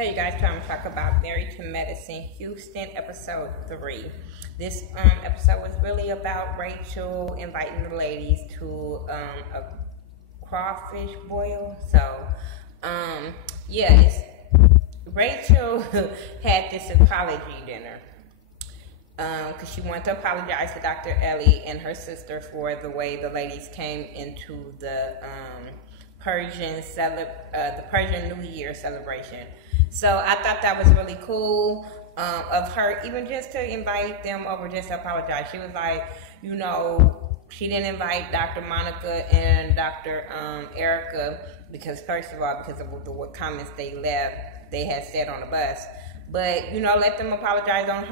Hey you guys, time to talk about Married to Medicine Houston, episode 3. This episode was really about Rachel inviting the ladies to a crawfish boil. So, Rachel had this apology dinner because she wanted to apologize to Dr. Ellie and her sister for the way the ladies came into the Persian New Year celebration. So I thought that was really cool of her, even just to invite them over, just to apologize. She was like, she didn't invite Dr. Monica and Dr. Erica because, first of all, because of what comments they had said on the bus. But, let them apologize on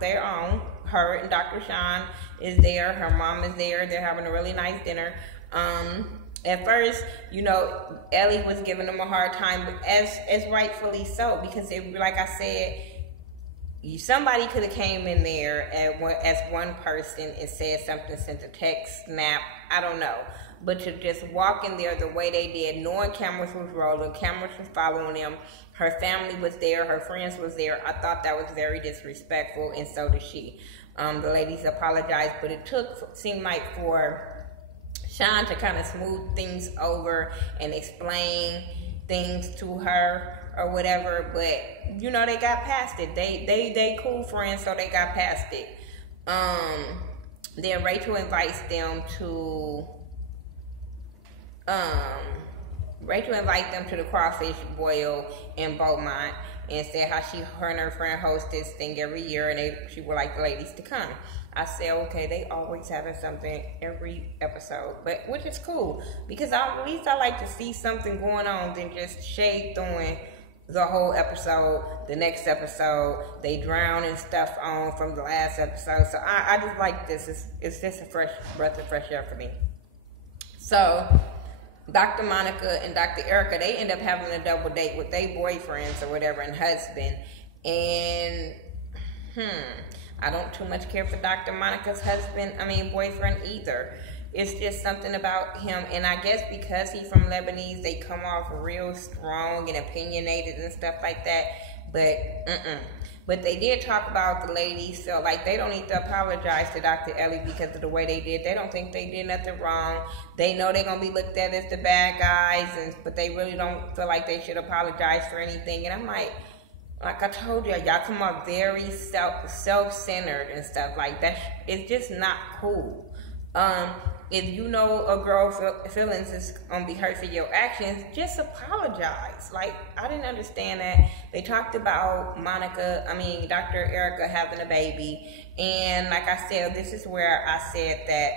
their own. Her and Dr. Sean is there. Her mom is there. They're having a really nice dinner. At first, Ellie was giving them a hard time, but as rightfully so, because like I said, somebody could have came in there as one person and said something, sent a text, snap, I don't know. But to just walk in there the way they did, knowing cameras was rolling, cameras was following them, her family was there, her friends was there, I thought that was very disrespectful, and so did she. The ladies apologized, but it seemed like for Sean to kind of smooth things over and explain things to her or whatever, but they got past it. They cool friends, so they got past it. Then Rachel invites them to the crawfish boil in Beaumont and said how her and her friend host this thing every year and she would like the ladies to come. I said, okay, they always having something every episode, but which is cool because at least I like to see something going on than just shade throwing the whole episode. The next episode, they drown and stuff on from the last episode. So I just like this. It's just a fresh breath of fresh air for me. So Dr. Monica and Dr. Erica, they end up having a double date with their boyfriends or whatever and husband. And I don't too much care for Dr. Monica's boyfriend either. It's just something about him, and I guess because he's from Lebanese, they come off real strong and opinionated and stuff like that. But they did talk about the ladies, so like they don't need to apologize to Dr. Ellie because of the way they did. They don't think they did nothing wrong. They know they're gonna be looked at as the bad guys, but they really don't feel like they should apologize for anything. And I'm like I told y'all come up very self-centered and stuff like that. It's just not cool. If you know a girl's feelings is gonna be hurt for your actions, just apologize. Like, I didn't understand that. They talked about Dr. Erica having a baby, and like I said, this is where I said that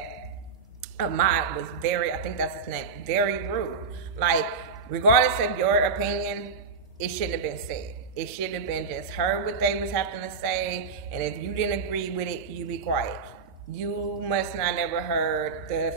Ahmad was I think that's his name, very rude. Like, regardless of your opinion, it shouldn't have been said. It should have been just heard what they was having to say, and if you didn't agree with it, you be quiet. You must not never heard the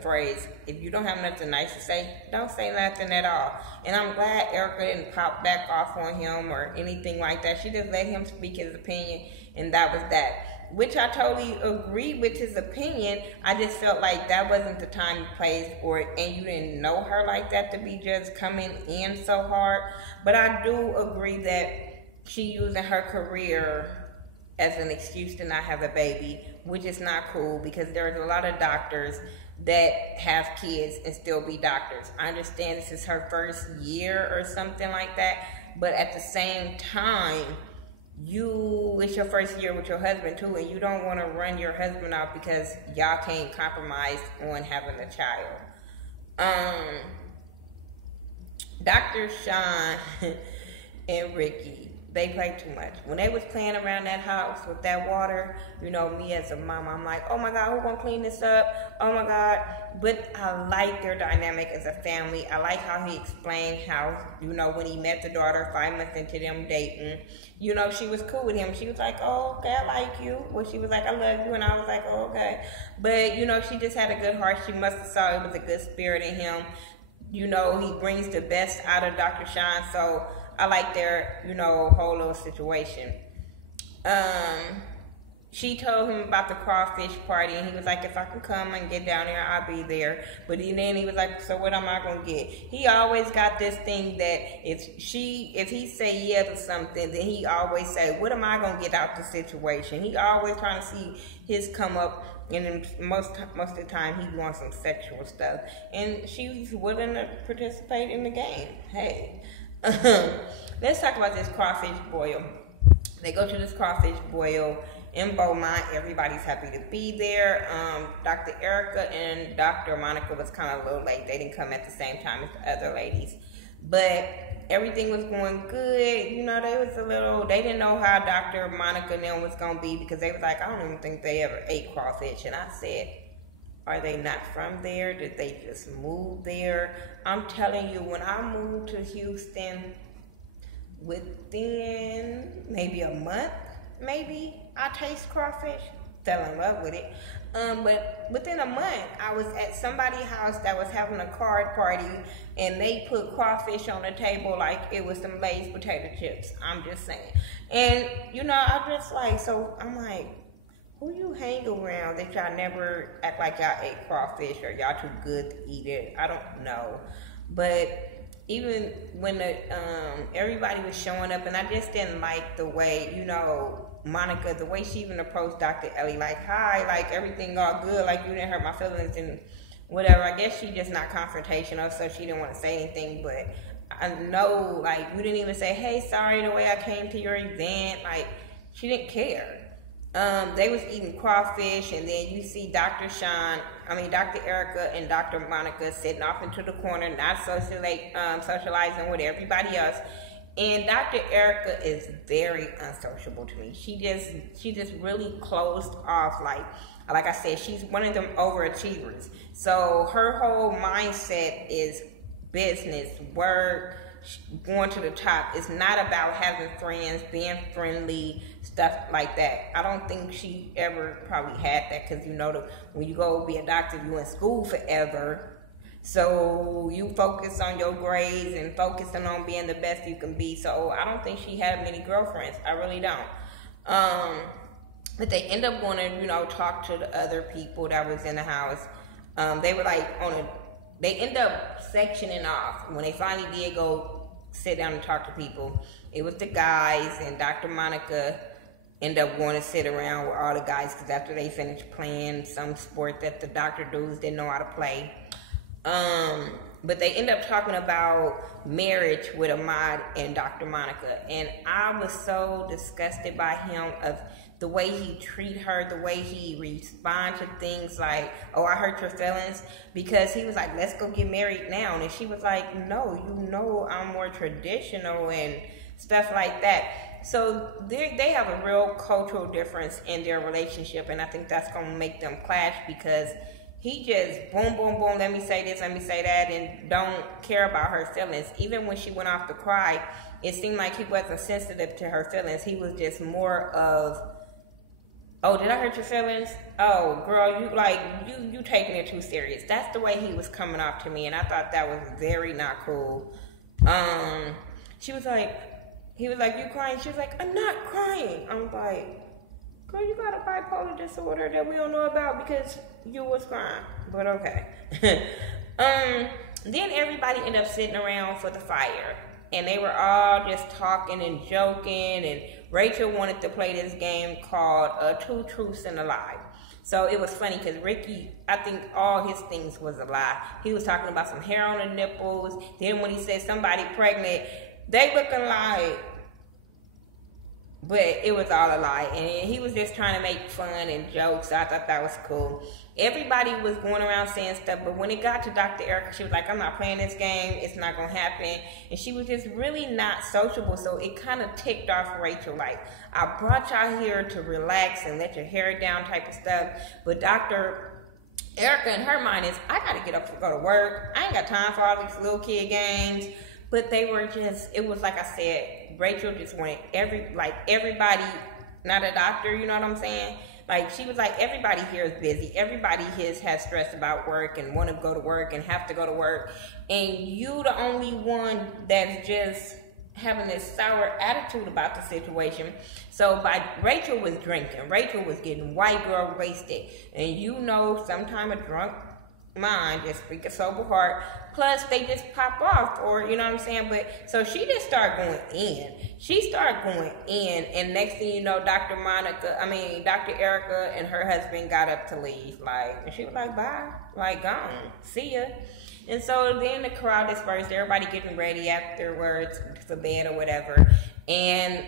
phrase, if you don't have nothing nice to say, don't say nothing at all. And I'm glad Erica didn't pop back off on him or anything like that. She just let him speak his opinion, and that was that. Which I totally agree with his opinion. I just felt like that wasn't the time and place for it, and you didn't know her like that to be just coming in so hard. But I do agree that she using her career as an excuse to not have a baby, which is not cool because there's a lot of doctors that have kids and still be doctors. I understand this is her first year or something like that, but at the same time, it's your first year with your husband too, and you don't want to run your husband out because y'all can't compromise on having a child. Dr. Sean and Ricky, they play too much. When they was playing around that house with that water, me as a mama, I'm like, oh my God, who gonna clean this up? Oh my God. But I like their dynamic as a family. I like how he explained how, when he met the daughter 5 months into them dating, she was cool with him. She was like, oh, okay, I like you. Well, she was like, I love you. And I was like, oh, okay. But, she just had a good heart. She must have saw it was a good spirit in him. He brings the best out of Dr. Sean. So I like their, whole little situation. she told him about the crawfish party, and he was like, if I can come and get down there, I'll be there. But then he was like, so what am I gonna get? He always got this thing that if he say yeah to something, then he always say, what am I gonna get out the situation? He always trying to see his come up, and then most of the time he wants some sexual stuff, and she's willing to participate in the game. Hey, let's talk about this crawfish boil. They go to this crawfish boil in Beaumont. Everybody's happy to be there. Dr. Erica and Dr. Monica was kind of a little late. They didn't come at the same time as the other ladies. But everything was going good. You know, they didn't know how Dr. Monica and them was going to be, because they was like, I don't even think they ever ate crawfish. And I said, are they not from there? Did they just move there? I'm telling you, when I moved to Houston, within maybe a month, I taste crawfish, fell in love with it. But within a month, I was at somebody's house that was having a card party, and they put crawfish on the table like it was some Lay's potato chips. I'm just saying. And, you know, I'm just like, so I'm like, who you hang around that y'all never act like y'all ate crawfish, or y'all too good to eat it? I don't know. But even when everybody was showing up, and I just didn't like the way, you know, Monica, the way she even approached Dr. Ellie, like, hi, like, everything all good, like, you didn't hurt my feelings and whatever. I guess she just not confrontational, so she didn't want to say anything. But I know, like, you didn't even say, hey, sorry the way I came to your event. Like, she didn't care. They was eating crawfish, and then you see Dr. Erica and Dr. Monica sitting off into the corner, not socializing with everybody else. And Dr. Erica is very unsociable to me. She just really closed off. Like I said, she's one of them overachievers. So her whole mindset is business, work, going to the top. It's not about having friends, being friendly, stuff like that. I don't think she ever probably had that, because you know, when you go be a doctor, you in school forever. So you focus on your grades and focusing on being the best you can be. So I don't think she had many girlfriends. I really don't. But they end up going to, you know, talk to the other people that was in the house. They were like they end up sectioning off. When they finally did go sit down and talk to people, it was the guys, and Dr. Monica ended up going to sit around with all the guys, because after they finished playing some sport that the doctor dudes didn't know how to play. But they end up talking about marriage with Ahmad and Dr. Monica. And I was so disgusted by him, of the way he treat her, the way he respond to things like, oh, I hurt your feelings, because he was like, let's go get married now. And she was like, no, you know, I'm more traditional and stuff like that. So they have a real cultural difference in their relationship, and I think that's going to make them clash, because he just boom, boom, boom, let me say this, let me say that, and don't care about her feelings. Even when she went off to cry, it seemed like he wasn't sensitive to her feelings. He was just more of, oh, did I hurt your feelings? Oh, girl, you taking it too serious. That's the way he was coming off to me, and I thought that was very not cool. He was like, you crying? She was like, I'm not crying. I'm like, girl, you got a bipolar disorder that we don't know about because you was crying. But okay. Then everybody ended up sitting around for the fire, and they were all just talking and joking, and Rachel wanted to play this game called Two Truths and a Lie. So it was funny, because Ricky, I think all his things was a lie. He was talking about some hair on the nipples. Then when he said somebody pregnant, they looking like, but it was all a lie. And he was just trying to make fun and jokes. So I thought that was cool. Everybody was going around saying stuff, but when it got to Dr. Erica, she was like, I'm not playing this game. It's not going to happen. And she was just really not sociable. So it kind of ticked off Rachel. Like, I brought y'all here to relax and let your hair down type of stuff. But Dr. Erica, in her mind, is, I got to get up to go to work. I ain't got time for all these little kid games. But they were just, it was like I said, Rachel just wanted everybody, not a doctor, you know what I'm saying? Like, she was like, everybody here is busy. Everybody here has stress about work and want to go to work and have to go to work. And you the only one that's just having this sour attitude about the situation. So Rachel was drinking. Rachel was getting white girl wasted. And you know, sometimes a drunk mind just speak a sober heart. Plus, they just pop off, or you know what I'm saying? But so she just started going in. She started going in, and next thing you know, Dr. Erica and her husband got up to leave. And she was like, bye, gone, see ya. And so then the crowd dispersed, everybody getting ready afterwards for bed or whatever. And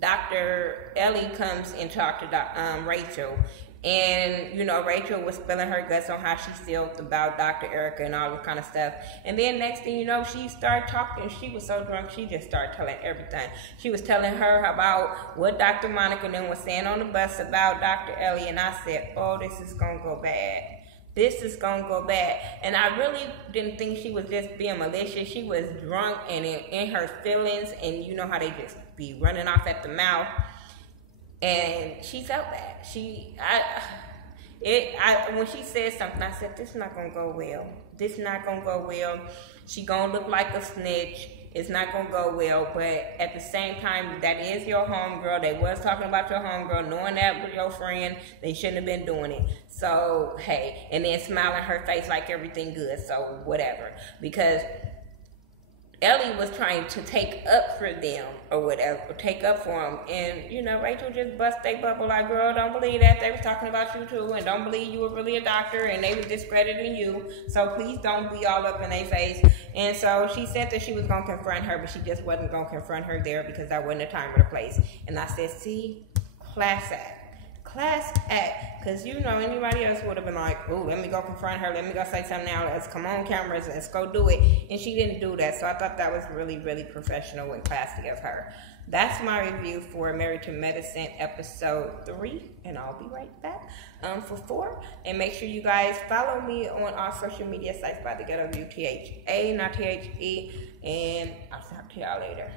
Dr. Ellie comes and talks to Rachel. And, you know, Rachel was spilling her guts on how she felt about Dr. Erica and all this kind of stuff. And then next thing you know, she started talking. She was so drunk, she just started telling everything. She was telling her about what Dr. Monica then was saying on the bus about Dr. Ellie. And I said, oh, this is going to go bad. This is going to go bad. And I really didn't think she was just being malicious. She was drunk and in her feelings. And you know how they just be running off at the mouth. And she felt bad. When she said something, I said, this is not going to go well. This is not going to go well. She going to look like a snitch. It's not going to go well. But at the same time, that is your homegirl. They was talking about your homegirl, knowing that with your friend. They shouldn't have been doing it. So, hey. And then smiling her face like everything good. So, whatever. Because Ellie was trying to take up for them or whatever, take up for them. And, you know, Rachel just bust their bubble like, girl, don't believe that. They was talking about you too, and don't believe you were really a doctor, and they was discrediting you. So please don't be all up in their face. And so she said that she was going to confront her, but she just wasn't going to confront her there because that wasn't the time or the place. And I said, see, class act. Class act, because you know anybody else would have been like, oh, let me go confront her, let me go say something now, let's come on cameras, let's go do it. And she didn't do that. So I thought that was really, really professional and classy of her. That's my review for Married to Medicine episode 3, and I'll be right back for 4. And make sure you guys follow me on all social media sites by Thaghettoview, THA, not THE, and I'll talk to y'all later.